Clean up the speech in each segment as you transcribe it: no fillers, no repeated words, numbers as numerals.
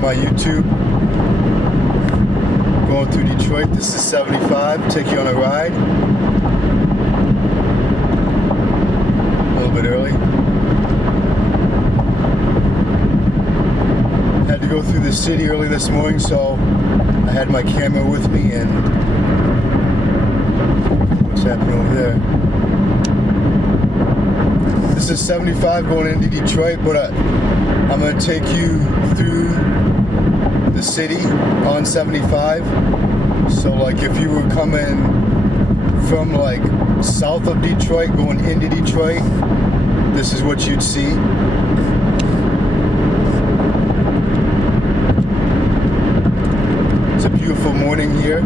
on my YouTube. Going through Detroit. This is 75. Take you on a ride. A little bit early. Had to go through the city early this morning, so I had my camera with me. And what's happening over there? This is 75 going into Detroit, but I'm going to take you through the city on 75. So like if you were coming from like south of Detroit going into Detroit, this is what you'd see. It's a beautiful morning here.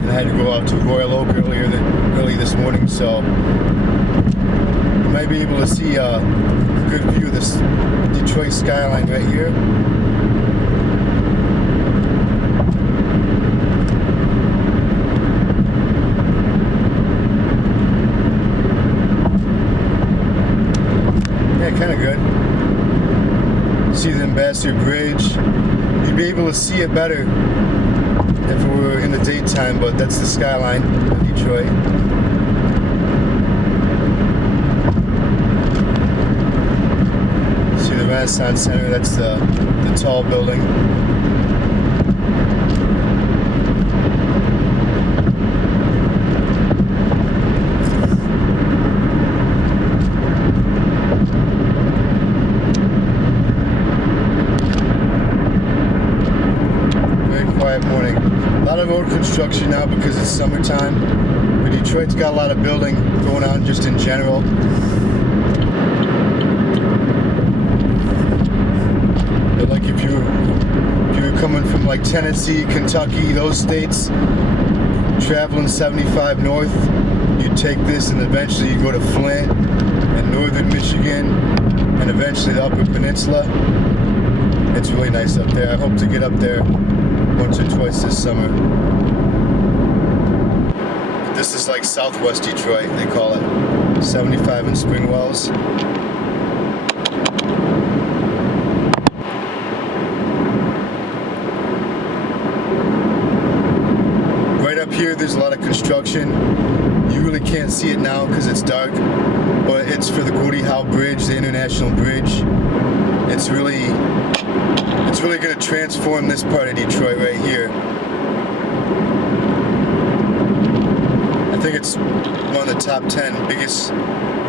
And I had to go out to Royal Oak early this morning, so you might be able to see a good view of this Detroit skyline right here. Yeah, kind of good. See the Ambassador Bridge. You'd be able to see it better if we were in the daytime, but that's the skyline of Detroit. See the Renaissance Center, that's the tall building. Quiet morning. A lot of road construction now because it's summertime, but Detroit's got a lot of building going on just in general. But like if you were coming from like Tennessee, Kentucky, those states, traveling 75 north, you take this and eventually you go to Flint and northern Michigan and eventually the Upper Peninsula. It's really nice up there. I hope to get up there once or twice this summer. This is like Southwest Detroit, they call it. 75 in Spring Wells. Right up here, there's a lot of construction. You really can't see it now because it's dark, but it's for the Gordie Howe Bridge, the International Bridge. It's really going to transform this part of Detroit right here. I think it's one of the top 10 biggest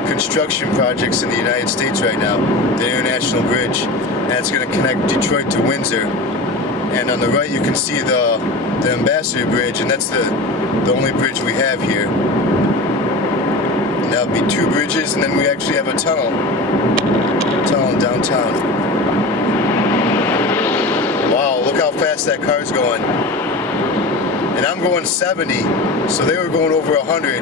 construction projects in the United States right now, the International Bridge, and it's going to connect Detroit to Windsor. And on the right you can see the Ambassador Bridge, and that's the only bridge we have here. And that'll be two bridges, and then we actually have a tunnel in downtown. Look how fast that car's going. And I'm going 70, so they were going over 100.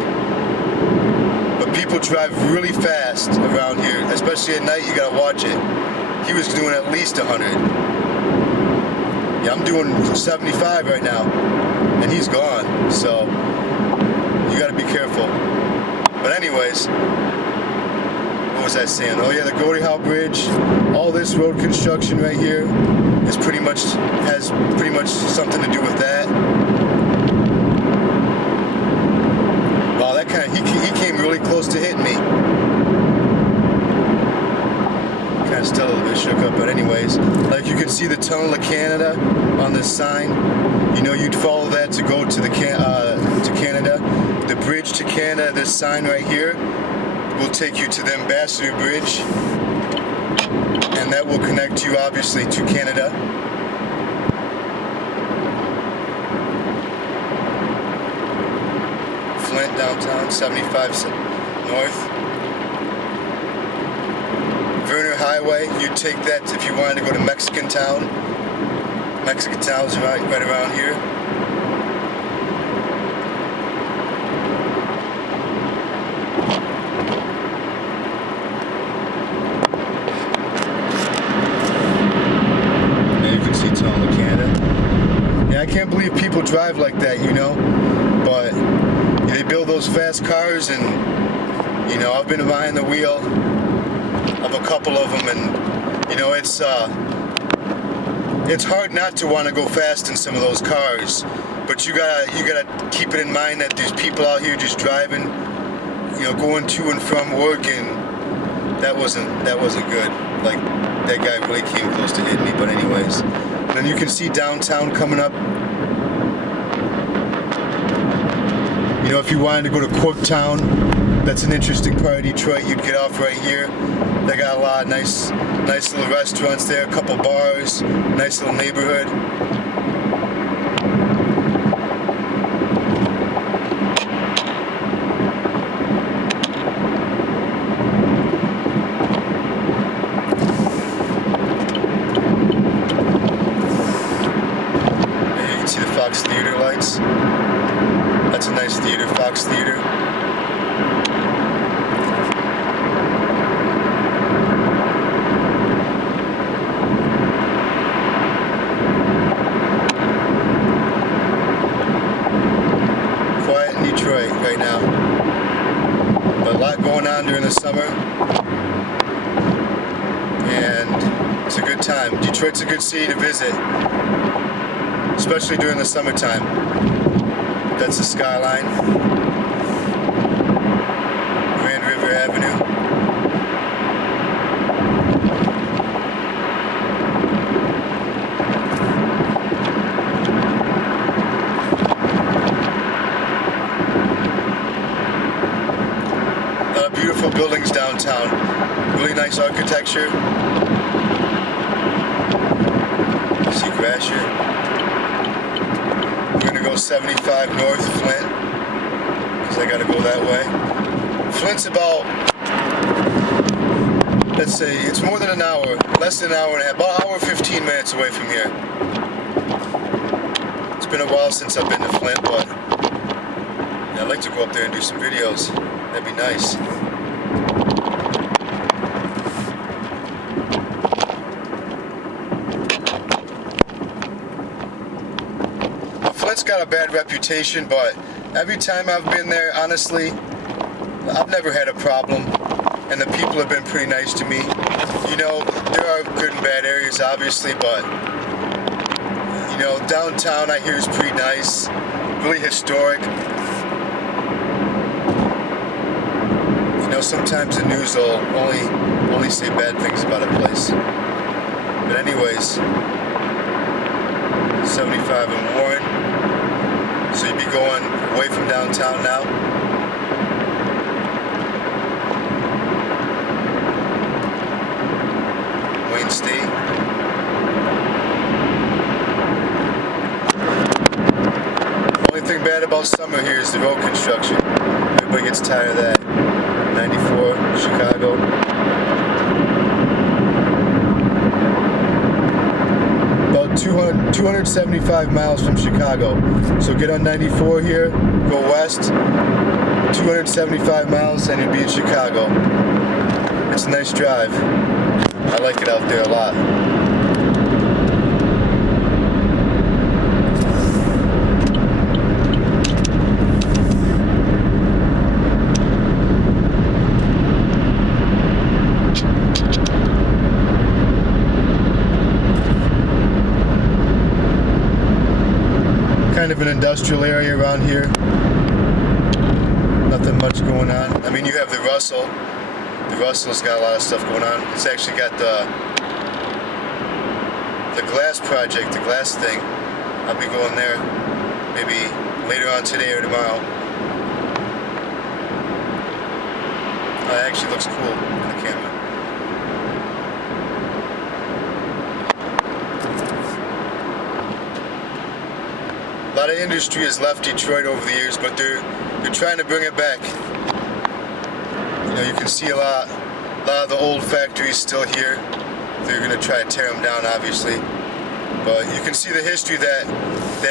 But people drive really fast around here, especially at night, you gotta watch it. He was doing at least 100. Yeah, I'm doing 75 right now, and he's gone, so you gotta be careful. But anyways, what was I saying? Oh yeah, the Gordie Howe Bridge, all this road construction right here has pretty much something to do with that. Wow, that kind of he came really close to hitting me. Kind of still a little bit shook up, but anyways, like you can see the Tunnel of Canada on this sign. You know, you'd follow that to go to to Canada. The bridge to Canada, this sign right here, will take you to the Ambassador Bridge, and that will connect you obviously to Canada. Flint downtown, 75 north. Verner Highway, you take that if you wanted to go to Mexican Town. Mexican Town's right around here. I can't believe people drive like that, you know, but they build those fast cars, and you know, I've been behind the wheel of a couple of them, and You know, it's hard not to want to go fast in some of those cars, but you gotta keep it in mind that there's people out here just driving, you know, going to and from work, and that wasn't good. Like, that guy really came close to hitting me, but anyways. And then you can see downtown coming up. You know, if you wanted to go to Corktown, that's an interesting part of Detroit, you'd get off right here. They got a lot of nice little restaurants there, a couple bars, nice little neighborhood. There you can see the Fox Theater lights. That's a nice theater, Fox Theater. Quiet in Detroit right now. But a lot going on during the summer. And it's a good time. Detroit's a good city to visit, especially during the summertime. That's the skyline. Grand River Avenue. A lot of beautiful buildings downtown. Really nice architecture. See grass here. We're gonna go 75 north Flint, because I gotta go that way. Flint's about, let's say, it's more than an hour, less than an hour and a half, about an hour 15 minutes away from here. It's been a while since I've been to Flint, but yeah, I'd like to go up there and do some videos. That'd be nice. Flint's got a bad reputation, but every time I've been there, honestly, I've never had a problem, and the people have been pretty nice to me. You know, there are good and bad areas, obviously, but, you know, downtown I hear is pretty nice, really historic. You know, sometimes the news will only say bad things about a place. But anyways, 75 in Warren. So you'd be going away from downtown now. Wayne State. Only thing bad about summer here is the road construction. Everybody gets tired of that. 94, Chicago. About 275 miles from Chicago. So get on 94 here, go west, 275 miles, and you'll be in Chicago. It's a nice drive. I like it out there a lot. Kind of an industrial area around here. Nothing much going on. I mean, you have the Russell. The Russell's got a lot of stuff going on. It's actually got the glass project, the glass thing. I'll be going there maybe later on today or tomorrow. Oh, it actually looks cool on the camera. A lot of industry has left Detroit over the years, but they're trying to bring it back. You know, you can see a lot of the old factories still here. They're going to try to tear them down, obviously. But you can see the history that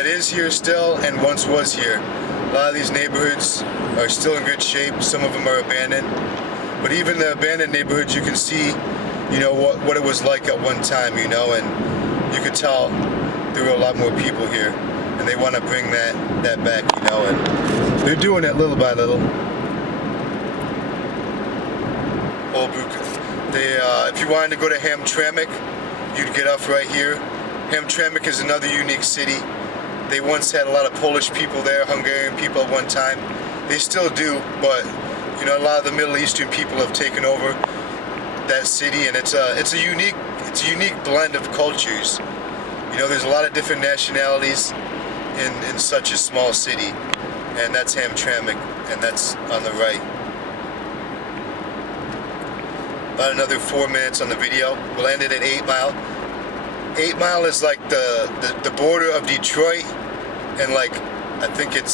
is here still and once was here. A lot of these neighborhoods are still in good shape. Some of them are abandoned. But even the abandoned neighborhoods, you can see, you know, what it was like at one time, you know, and you could tell there were a lot more people here. And they want to bring that back, you know, and they're doing it little by little. If you wanted to go to Hamtramck, you'd get off right here. Hamtramck is another unique city. They once had a lot of Polish people there, Hungarian people at one time. They still do, but you know, a lot of the Middle Eastern people have taken over that city, and it's a unique blend of cultures. You know, there's a lot of different nationalities in such a small city, and that's Hamtramck, and that's on the right. About another 4 minutes on the video. We'll end it at 8 Mile. 8 Mile is like the border of Detroit, and like I think it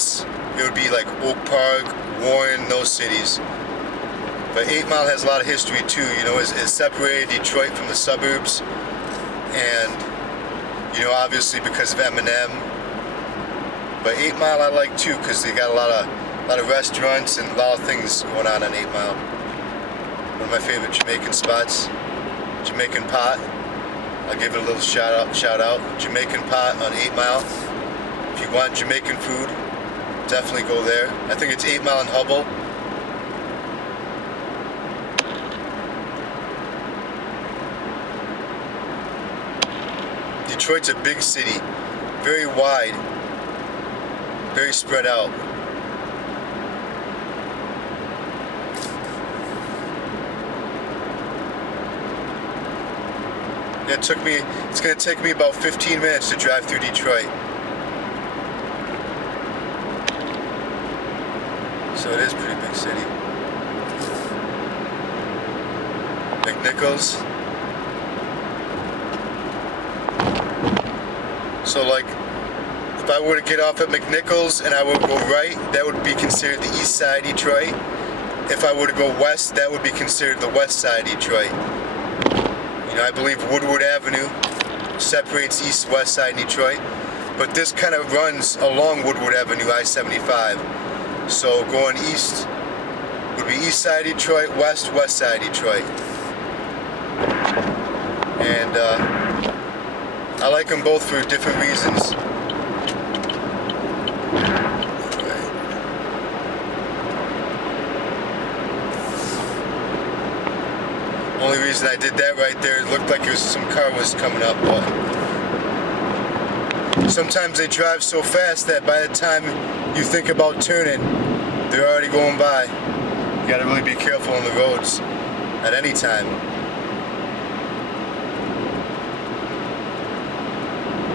would be like Oak Park, Warren, those cities. But 8 Mile has a lot of history too. You know, it separated Detroit from the suburbs, and you know, obviously because of Eminem. But 8 Mile I like too because they got a lot of restaurants and a lot of things going on 8 Mile. One of my favorite Jamaican spots, Jamaican Pot. I'll give it a little shout out. Jamaican Pot on 8 Mile. If you want Jamaican food, definitely go there. I think it's 8 Mile and Hubble. Detroit's a big city, very wide, very spread out. It's going to take me about 15 minutes to drive through Detroit. So it is a pretty big city. McNichols. So like, if I were to get off at McNichols and I would go right, that would be considered the east side of Detroit. If I were to go west, that would be considered the west side of Detroit. You know, I believe Woodward Avenue separates east-west side of Detroit, but this kind of runs along Woodward Avenue, I-75. So going east would be east side of Detroit, west side of Detroit. And I like them both for different reasons. Only reason I did that right there, it looked like some car was coming up, but sometimes they drive so fast that by the time you think about turning, they're already going by. You gotta really be careful on the roads at any time.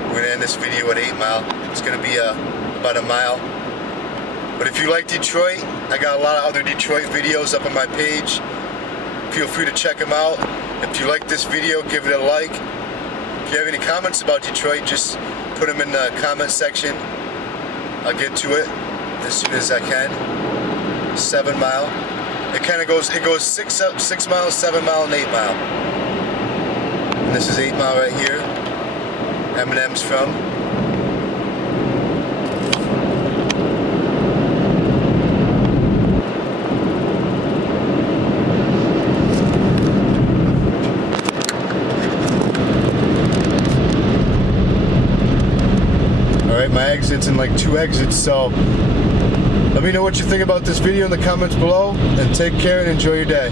We're gonna end this video at 8 Mile. It's gonna be about a mile. But if you like Detroit, I got a lot of other Detroit videos up on my page. Feel free to check them out. If you like this video, give it a like. If you have any comments about Detroit, just put them in the comment section. I'll get to it as soon as I can. 7 Mile. It goes 6 miles, 7 Mile, and 8 Mile. And this is 8 Mile right here. Eminem's from. My exit's in like 2 exits, so let me know what you think about this video in the comments below, and take care and enjoy your day.